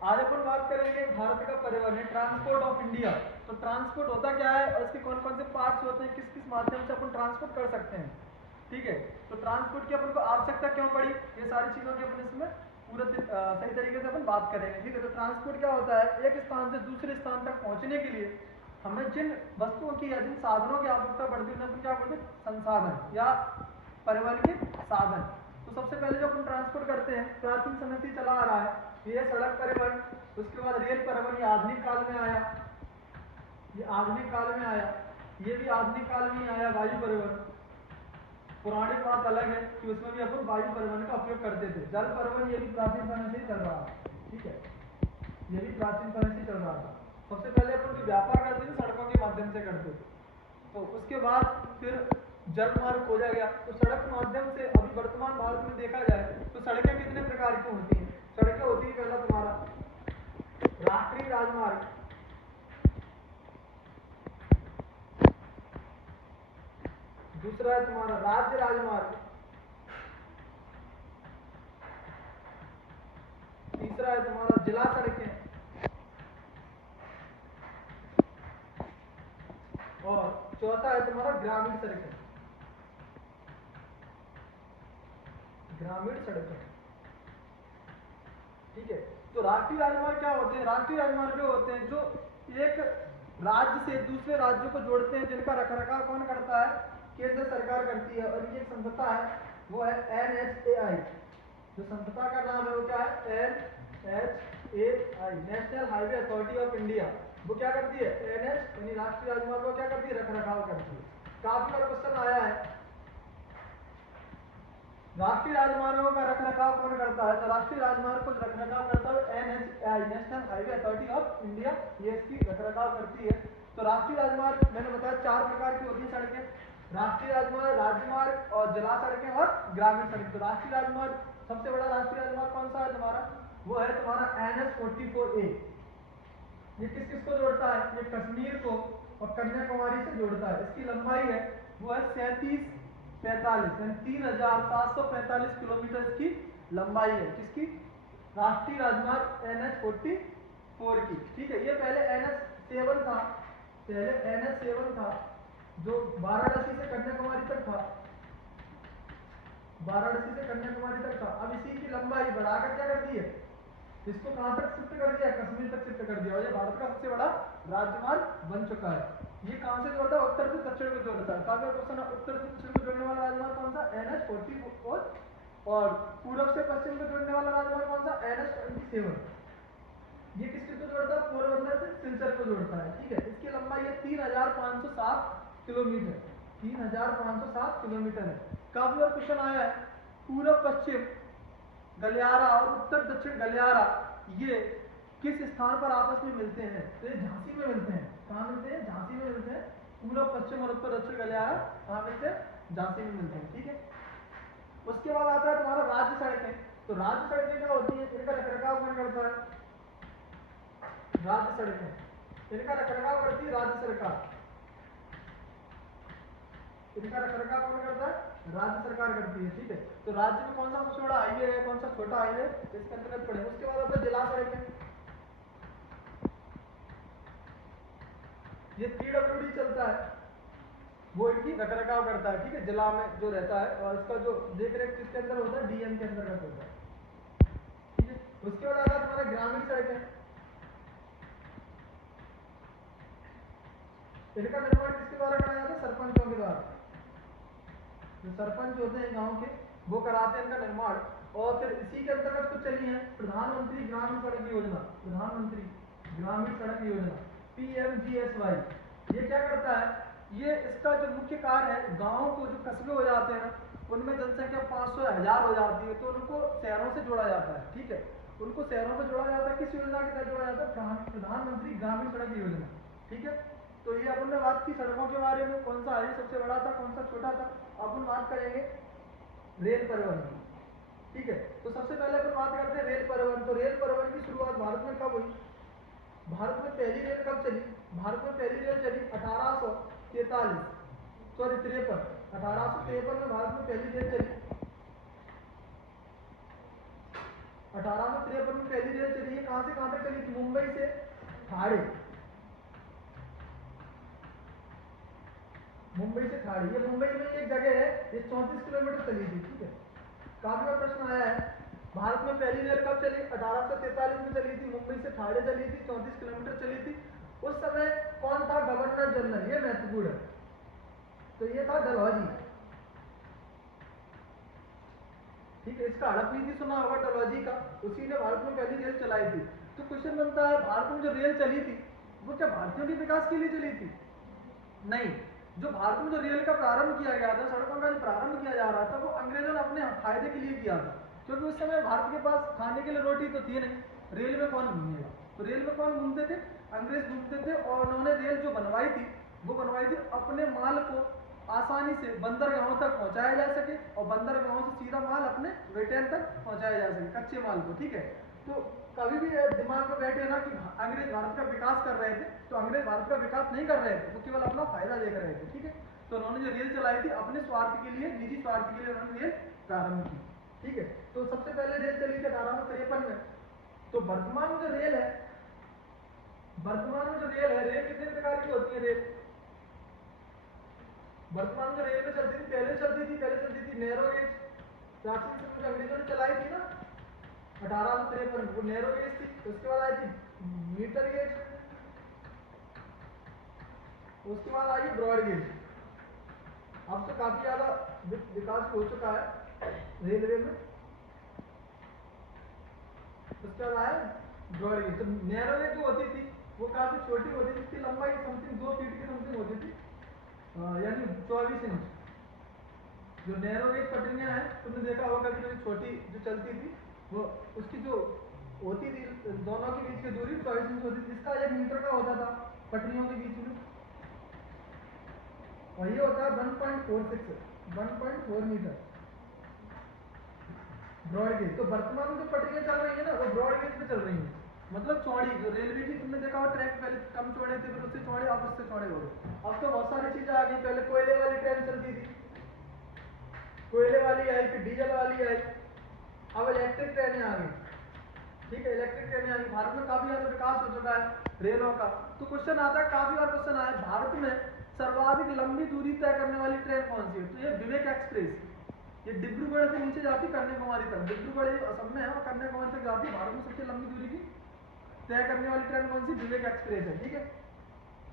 आज अपन बात करेंगे भारत का परिवहन, ट्रांसपोर्ट ऑफ इंडिया। तो ट्रांसपोर्ट होता क्या है और इसके कौन कौन से पार्ट्स होते हैं, किस किस माध्यम से अपन ट्रांसपोर्ट कर सकते हैं। ठीक है, तो ट्रांसपोर्ट की अपन को आवश्यकता क्यों पड़ी, ये सारी चीजों की अपन इसमें पूरा सही तरीके से अपन बात करेंगे। ठीक है, तो ट्रांसपोर्ट क्या होता है, एक स्थान से दूसरे स्थान तक पहुंचने के लिए हमें जिन वस्तुओं की या जिन साधनों की आवश्यकता पड़ती है उन्हें अपन क्या बोलते हैं, संसाधन या परिवहन के साधन। तो सबसे पहले जो अपन ट्रांसपोर्ट करते हैं प्राचीन समय से चला आ रहा है ये सड़क परिवहन, उसके बाद रेल परिवहन, ये आधुनिक काल में आया, ये आधुनिक काल में आया, ये भी आधुनिक काल में ही आया वायु परिवहन। पौराणिक बात अलग है कि उसमें भी अपन वायु परिवहन का उपयोग करते थे। जल परिवहन ये भी प्राचीन समय से ही चल रहा है। ठीक है, ये भी प्राचीन समय से चल रहा था। सबसे पहले अपन जो व्यापार करते थे सड़कों के माध्यम से करते थे, तो उसके बाद फिर जल मार्ग खोजा गया। तो सड़क माध्यम से अभी वर्तमान भारत में देखा जाए तो सड़कें कितने प्रकार की होती हैं। सड़कें होती है पहला तुम्हारा राष्ट्रीय राजमार्ग, दूसरा है तुम्हारा राज्य राजमार्ग, तीसरा है तुम्हारा जिला सड़कें, और चौथा है तुम्हारा ग्रामीण सड़कें, ग्रामीण सड़कें। ठीक है, तो राष्ट्रीय राजमार्ग क्या होते हैं, राष्ट्रीय राजमार्ग होते हैं जो एक राज्य से दूसरे राज्यों को जोड़ते हैं, जिनका रखरखाव कौन करता है, केंद्र सरकार करती है। और ये एक संस्था है वो है NHAI। जो संस्था का नाम है वो क्या है, NHAI, national highway authority of India. वो क्या करती है, NH यानी राष्ट्रीय राजमार्ग को क्या करती है, रखरखाव करती है। काफी बार क्वेश्चन आया है राष्ट्रीय राजमार्गों का रखरखाव कौन करता है, तो राष्ट्रीय राजमार्ग को रखरखाव करता है NHAI, national highway authority of India, ये इसकी रखरखाव करती है। तो राष्ट्रीय राजमार्ग मैंने बताया 4 प्रकार की होती है सड़कें, राष्ट्रीय राजमार्ग, राज्यमार्ग और जिला सड़कें और ग्रामीण सड़क। तो राष्ट्रीय राजमार्ग, सबसे बड़ा राष्ट्रीय राजमार्ग कौन सा है तुम्हारा, वो है तुम्हारा NH44A। ये किस किस को जोड़ता है, ये कश्मीर को और कन्याकुमारी से जोड़ता है। इसकी लंबाई है वो है 3745 यानी 3745 किलोमीटर इसकी लंबाई है। किसकी, राष्ट्रीय राजमार्ग NH44 की। ठीक है, ये पहले NH7 था, पहले NH7 था जो वाराणसी से कन्याकुमारी तक था, वाराणसी से कन्याकुमारी तक था। अब इसी की लंबाई बढ़ाकर क्या कर दी है, इसको कहां तक शिफ्ट कर दिया, कश्मीर तक शिफ्ट कर दिया, और ये भारत का सबसे बड़ा राजमार्ग बन चुका है। ये कहां से जोड़ता है, उत्तर से दक्षिण को जोड़ता है। काफी क्वेश्चन है, उत्तर से दक्षिण को जोड़ने वाला राजमार्ग कौन सा, NH44, और पूरब से पश्चिम को जोड़ने वाला राजमार्ग कौन सा, NH27। ये किसके को जोड़ता है, पोरबंदर से सिलचर को जोड़ता है। ठीक है, इसकी लंबाई है 3507 किलोमीटर, 3507 किलोमीटर है। काफी बार क्वेश्चन आया है पूरब पश्चिम गलियारा और उत्तर दक्षिण गलियारा ये किस स्थान पर आपस में मिलते हैं, तो ये झांसी में मिलते हैं। कहाँ मिलते हैं, झांसी में मिलते हैं। पूर्व पश्चिम और उत्तर दक्षिण गलियारा कहाँ मिलते हैं, झांसी में मिलते हैं। ठीक है, उसके बाद आता है तुम्हारा राज्य सड़कें। तो राज्य सड़कें क्या होती है, इनका रखरखाव कौन करता है, राज्य सड़कें, इनका रखरखाव करती है राज्य सरकार, इनका रखरखाव कौन करता है, राज्य सरकार करती है। ठीक है, तो राज्य में कौन सा सबसे बड़ा हाईवे है, कौन सा छोटा हाईवे, इसके अंतर्गत पड़े। उसके बाद आता है जिला सड़कें, ये PWD चलता है, वो इनकी रखरखाव करता है। ठीक है, जिला में जो रहता है, और इसका जो देख रेख किसके अंदर होता है, DM के अंतर्गत होता है। ठीक है, उसके बाद आता है तुम्हारा ग्रामीण सड़कें, इनका निर्माण किसके द्वारा कराया जाता है, सरपंचों के द्वारा। जो सरपंच होते हैं गांव के वो कराते हैं इनका निर्माण। और फिर इसी के अंतर्गत कुछ चली है प्रधानमंत्री ग्रामीण सड़क योजना, प्रधानमंत्री ग्रामीण सड़क योजना, PMGSY। ये क्या करता है, ये इसका जो मुख्य कार्य है, गाँव को जो कस्बे हो जाते हैं ना उनमें जनसंख्या 500 या 1000 हो जाती है, तो उनको शहरों से जोड़ा जाता है। ठीक है, उनको शहरों से जोड़ा जाता है, किस योजना के तहत जोड़ा जाता है, प्रधानमंत्री ग्रामीण सड़क योजना। ठीक है, तो ये अपन ने बात की सड़कों के बारे में, कौन सा हाईवे सबसे बड़ा था, कौन सा छोटा था। अपन बात करेंगे रेल परिवहन की। ठीक है, तो सबसे पहले अपन बात करते हैं रेल परिवहन। तो रेल परिवहन की शुरुआत भारत में कब हुई, भारत में पहली रेल कब चली, भारत में पहली रेल चली 1843, सॉरी 53, 1853 में भारत में पहली रेल चली। 1853 में पहली रेल चली है, कहाँ से कहाँ तक चली थी? मुंबई से ठाणे। मुंबई से ठाणे, ये मुंबई में एक जगह है, ये 34 किलोमीटर चली थी। ठीक है, काफी बार प्रश्न आया है। भारत में पहली रेल कब चली? 1843 में चली थी, मुंबई से ठाणे चली थी, 34 किलोमीटर चली थी। उस समय कौन था गवर्नर जनरल? ये महत्वपूर्ण है। तो ये था डलहौजी। ठीक है, इसका हड़प नीति सुना होगा डलहौजी का, उसी ने भारत में पहली रेल चलाई थी। तो क्वेश्चन बनता है, भारत में जो रेल चली थी वो क्या भारतीयों के विकास के लिए चली थी? नहीं। जो भारत में जो रेल का प्रारंभ किया गया था, सड़कों का जो प्रारंभ किया जा रहा था, वो अंग्रेजों ने अपने फायदे के लिए किया था। क्योंकि उस समय भारत के पास खाने के लिए रोटी तो थी नहीं, रेल में कौन घूमेगा? तो रेल में कौन घूमते थे? अंग्रेज घूमते थे। और उन्होंने रेल जो बनवाई थी वो बनवाई थी अपने माल को आसानी से बंदरगाहों तक पहुंचाया जा सके, और बंदरगाहों से सीधा माल अपने रिटेल तक पहुंचाया जा सके, कच्चे माल को। ठीक है, तो कभी भी दिमाग में बैठे ना कि अंग्रेज भारत का विकास कर रहे थे, तो अंग्रेज भारत का विकास नहीं कर रहे थे, वो केवल अपना फायदा देख रहे थे। ठीक है, तो उन्होंने जो रेल चलाई थी अपने स्वार्थ के लिए, निजी स्वार्थ के लिए उन्होंने रेल प्रारंभ की। ठीक है, तो सबसे पहले रेल चली थी 1853 में। तो वर्तमान में जो रेल है, रेल कितने प्रकार की होती है? रेल वर्तमान में रेल में चलती थी, पहले चलती थी नैरो गेज। प्राचीन समय में अंग्रेजों ने चलाई थी ना 1853, वो नैरो गेज थी। उसके बाद आई थी मीटर गेज, उसके बाद आई ब्रॉड गेज। अब तो काफी ज्यादा विकास हो चुका है रेलवे में। उसके बाद आया ब्रॉड गेज। तो नैरो गेज जो होती थी वो काफी छोटी होती थी, इसकी लंबाई समथिंग 2 फीट की समथिंग होती थी, यानी 24 इंच। जो नैरो गेज पटरियां हैं, तुमने देखा होगा कभी कभी छोटी जो चलती थी, वो उसकी जो होती थी दोनों के बीच की दूरी 24 इंच होती थी। इसका 1 मीटर का होता था पटरियों के बीच में, और ये होता है 1.4 मीटर ब्रॉड गेज। तो वर्तमान में जो पटरियां चल रही है ना, वो ब्रॉड गेज पे चल रही है। मतलब चौड़ी, जो रेलवे की तुमने देखा होगा ट्रैक पहले कम चौड़े थे, फिर उससे चौड़े, अब उससे चौड़े हो गए। अब तो बहुत सारी चीजें आ गई। पहले कोयले वाली ट्रेन चलती थी, कोयले वाली आई, फिर डीजल वाली आई, अब इलेक्ट्रिक ट्रेनें आ गई। ठीक है, इलेक्ट्रिक ट्रेनें आ गई। भारत में काफी ज्यादा विकास हो चुका है रेलों का। तो क्वेश्चन आता है, काफी बार क्वेश्चन आया, भारत में सर्वाधिक लंबी दूरी तय करने वाली ट्रेन कौन सी है? तो ये विवेक एक्सप्रेस। ये डिब्रूगढ़ से नीचे जाती कन्याकुमारी तक, डिब्रूगढ़ असम में है और कन्याकुमारी तक जाती है। भारत में सबसे लंबी दूरी की तय करने वाली ट्रेन कौन सी? विवेक एक्सप्रेस है। ठीक है,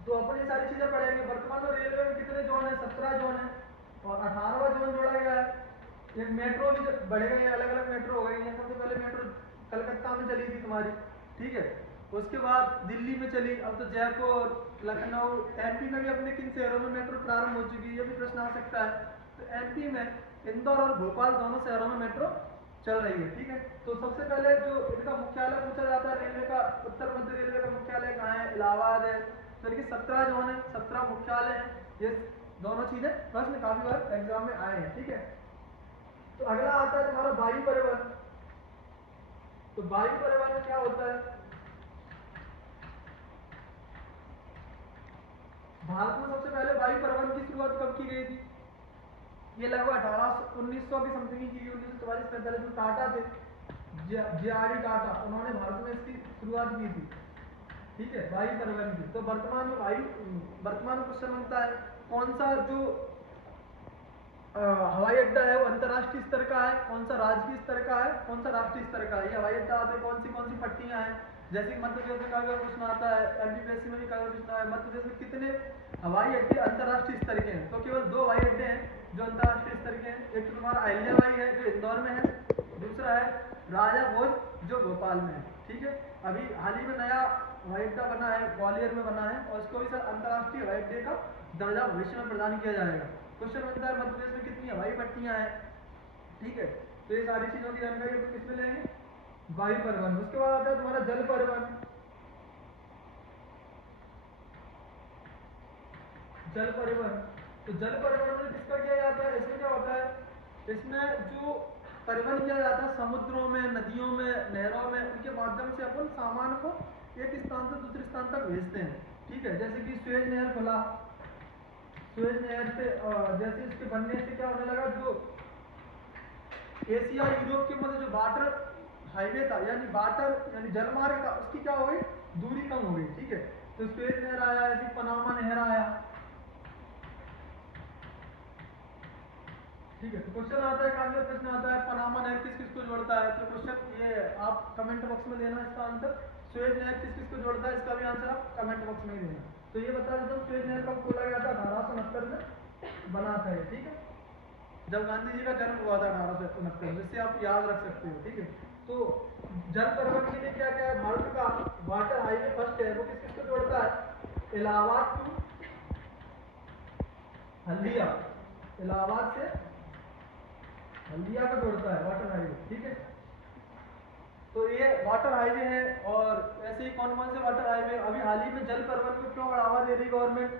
तो अपन ये सारी चीजें पढ़ेंगे। वर्तमान में रेलवे में कितने जोन है? 17 जोन है, और 18वां जोन जोड़ा गया है। एक मेट्रो भी बढ़ गई है, अलग अलग मेट्रो हो गई है। सबसे पहले मेट्रो कलकत्ता में चली थी तुम्हारी, ठीक है, उसके बाद दिल्ली में चली, अब तो जयपुर, लखनऊ, एमपी में भी अपने किन शहरों में मेट्रो प्रारंभ हो चुकी है, ये भी प्रश्न आ सकता है। तो एमपी में इंदौर और भोपाल दोनों शहरों में मेट्रो चल रही है। ठीक है, तो सबसे पहले जो इनका मुख्यालय पूछा जाता है रेलवे का, उत्तर मध्य रेलवे का मुख्यालय कहाँ है? इलाहाबाद है। तो देखिए 17 जोन है, 17 मुख्यालय है, ये दोनों चीजें प्रश्न काफी बार एग्जाम में आए हैं। ठीक है, तो अगला आता है तुम्हारा वायु परिवहन। तो वायु परिवहन क्या होता है? भारत में सबसे पहले वायु परिवहन की शुरुआत कब की गई थी? ये लगभग 1900 की समथिंग की गई, 1944-45 में टाटा थे, जे.आर.डी. टाटा, उन्होंने भारत में इसकी शुरुआत की थी। ठीक है, वायु परिवहन की। तो वर्तमान में वर्तमान क्वेश्चन बनता है, कौन सा जो हवाई अड्डा है वो अंतर्राष्ट्रीय स्तर का है, कौन सा राज्य स्तर का है, कौन सा राष्ट्रीय स्तर का है? ये हवाई अड्डा आते कौन सी पट्टियां हैं? जैसे कि मध्य प्रदेश में कई बार प्रश्न आता है, एमपीपीएससी में भी कई बार प्रश्न आया, मध्य प्रदेश में कितने हवाई अड्डे अंतर्राष्ट्रीय स्तर के हैं? तो केवल 2 हवाई अड्डे हैं जो अंतर्राष्ट्रीय स्तर के हैं। एक तो तुम्हारा अहिल्याबाई है जो इंदौर में है, दूसरा है राजा भोज जो भोपाल में है। ठीक है, अभी हाल ही में नया हवाई अड्डा बना है, ग्वालियर में बना है, और इसको भी सर अंतर्राष्ट्रीय हवाई अड्डे का दर्जा भविष्य में प्रदान किया जाएगा। क्वेश्चन बनता है मध्य प्रदेश में कितनी हवाई पट्टियां हैं? ठीक है, तो ये सारी चीजों की जानकारी अपन किसमें लेंगे? वायु परिवहन। उसके बाद आता है तुम्हारा जल परिवहन। जल परिवहन, तो जल परिवहन में किसका किया जाता है? इसमें क्या होता है, इसमें जो परिवहन किया जाता है समुद्रों में, नदियों में, नहरों में, उनके माध्यम से अपन सामान को एक स्थान से दूसरे स्थान तक भेजते हैं। ठीक है, जैसे कि सुएज नहर खुला, सुएज नहर से जैसे इसके बनने से क्या होने लगा, जो एशिया यूरोप के मध्य जो वाटर हाईवे था यानी वाटर यानी जलमार्ग था, उसकी क्या हो गई, दूरी कम हो गई। ठीक है, तो स्वेज नहर आया, ऐसी पनामा नहर आया। ठीक है, तो क्वेश्चन आता है, काफी प्रश्न आता है पनामा नहर किस किस को जोड़ता है, तो क्वेश्चन ये आप कमेंट बॉक्स में देना इसका आंसर। स्वेज नहर किस किस को जोड़ता है, इसका भी आंसर आप कमेंट बॉक्स में ही देना। तो ये बता देता हूँ, स्वेज नहर कब खोला गया था, 1869 में बना था ये। ठीक है, जब गांधी जी का जन्म हुआ था 1869 में, जिससे आप याद रख सकते हो। ठीक है, तो जल परिवहन के लिए क्या क्या है, भारत का वाटर हाईवे फर्स्ट है, वो किस किस को जोड़ता है, इलाहाबाद टू हल्दिया, इलाहाबाद से हल्दिया को जोड़ता है वाटर हाईवे। ठीक है, तो ये वाटर हाईवे है। और ऐसे ही कौन कौन से वाटर हाईवे, अभी हाल ही में जल परिवहन को क्यों बढ़ावा दे रही गवर्नमेंट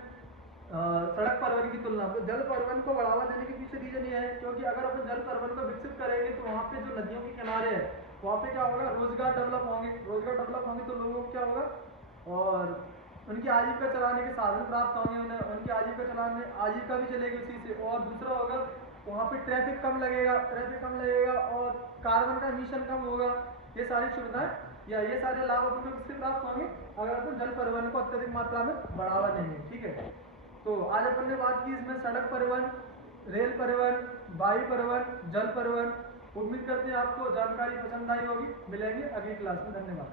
सड़क परिवहन की तुलना में, जल परिवहन को बढ़ावा देने के पीछे रीजन ये है क्योंकि अगर अपन जल परिवहन को विकसित करेंगे तो वहाँ पे जो नदियों के किनारे है वहाँ पे क्या होगा, रोजगार डेवलप होंगे, रोजगार डेवलप होंगे तो लोगों को क्या होगा, और उनकी आजीविका चलाने के साधन प्राप्त होंगे, उन्हें उनकी आजीविका चलाने आजीविका भी चलेगी उसी से। और दूसरा होगा वहाँ पे ट्रैफिक कम लगेगा, ट्रैफिक कम लगेगा और कार्बन का एमिशन कम होगा। ये सारी सुविधाएं या ये सारे लाभ अपन को किससे प्राप्त होंगे, अगर अपन जल परिवहन को अत्यधिक मात्रा में बढ़ावा देंगे। ठीक है, तो आज अपन ने बात की इसमें सड़क परिवहन, रेल परिवहन, वायु परिवहन, जल परिवहन। उम्मीद करते हैं आपको जानकारी पसंद आई होगी। मिलेंगे अगली क्लास में, धन्यवाद।